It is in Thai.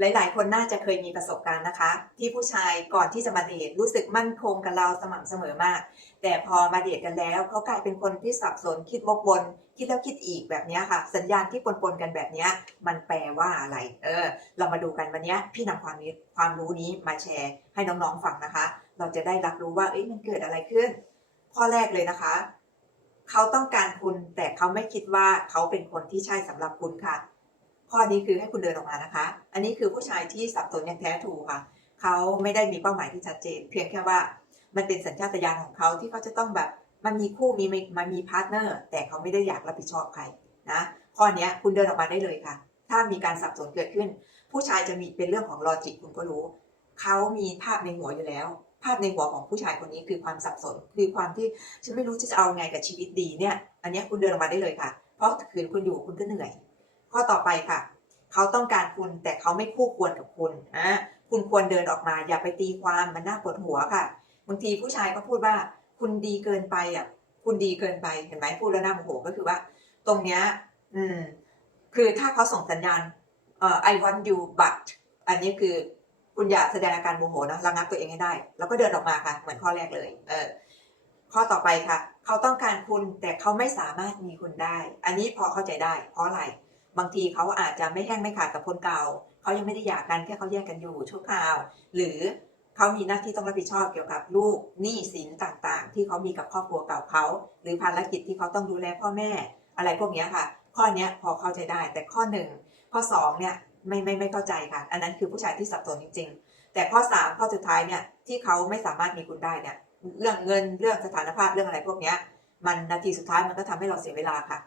หลาย ๆ คนน่าจะเคยมีประสบการณ์นะคะ ที่ผู้ชายก่อนที่จะมาเดทรู้สึกมั่นคงกับเราสม่ำเสมอมาก แต่พอมาเดทกันแล้วเขากลายเป็นคนที่สับสนคิดวกวนคิดแล้วคิดอีกแบบนี้ค่ะ สัญญาณที่ปนๆกันแบบนี้มันแปลว่าอะไร เออ เรามาดูกันวันนี้พี่นำความนี้ความรู้นี้มาแชร์ ให้น้องๆฟังนะคะ เราจะได้รับรู้ว่าเอ๊ะมันเกิดอะไรขึ้น ข้อแรกเลยนะคะเขาต้องการคุณแต่เขาไม่คิดว่าเขาเป็นคนที่ใช่สำหรับคุณค่ะ ข้อนี้คือให้คุณเดินออกมานะคะ อันนี้คือผู้ชายที่สับสนอย่างแท้ถูกค่ะ เขาไม่ได้มีเป้าหมายที่ชัดเจน เพียงแค่ว่ามันเป็นสัญชาตญาณของเขาที่เขาจะต้องแบบมันมีคู่มีมันมีพาร์ทเนอร์แต่เขาไม่ได้อยากรับผิดชอบใครนะข้อนี้คุณเดินออกมาได้เลยค่ะ ถ้ามีการสับสนเกิดขึ้น ผู้ชายจะมีเป็นเรื่องของลอจิกคุณก็รู้ เขามีภาพในหัวอยู่แล้ว ภาพในหัวของผู้ชายคนนี้คือความสับสน คือความที่ฉันไม่รู้จะเอาไงกับชีวิตดีเนี่ย อันเนี้ยคุณเดินออกมาได้เลยค่ะ เพราะคืนคุณอยู่คุณก็เหนื่อย ข้อต่อไปค่ะ เขาต้องการคุณแต่เขาไม่คู่ควรกับคุณอะคุณควรเดินออกมาอย่าไปตีความมันน่าปวดหัวค่ะบางทีผู้ชายก็พูดว่า คุณดีเกินไปอะคุณดีเกินไปเห็นไหมพูดแล้วน่าโมโหก็คือว่า ตรงเนี้ยอืม คือถ้าเขาส่งสัญญาณเอ่อ I want you but อันนี้คือคุณอย่าแสดงอาการโมโหนะระงับตัวเองให้ได้ แล้วก็เดินออกมาค่ะ เหมือนข้อแรกเลย เออข้อต่อไปค่ะ เขาต้องการคุณแต่เขาไม่สามารถมีคุณได้ อันนี้พอเข้าใจได้ เพราะอะไร บางทีเขาอาจจะไม่แห้งไม่ขาดกับคนเก่าเขายังไม่ได้หย่ากันแค่เขาแยกกันอยู่ชั่วคราว หรือเขามีหน้าที่ต้องรับผิดชอบเกี่ยวกับลูกหนี้สินต่างๆ ที่เขามีกับครอบครัวเก่าเขาหรือภารกิจที่เขาต้องดูแลพ่อแม่ อะไรพวกนี้ค่ะ ข้อนี้พอเข้าใจได้ แต่ข้อหนึ่งข้อสองเนี่ยไม่ไม่ไม่เข้าใจค่ะ อันนั้นคือผู้ชายที่สับสนจริง ๆ แต่ข้อสามข้อสุดท้ายเนี่ยที่เขาไม่สามารถมีคุณได้เนี่ยเรื่องเงินเรื่องสถานภาพเรื่องอะไรพวกนี้มันนาทีสุดท้ายมันก็ทำให้เราเสียเวลาค่ะ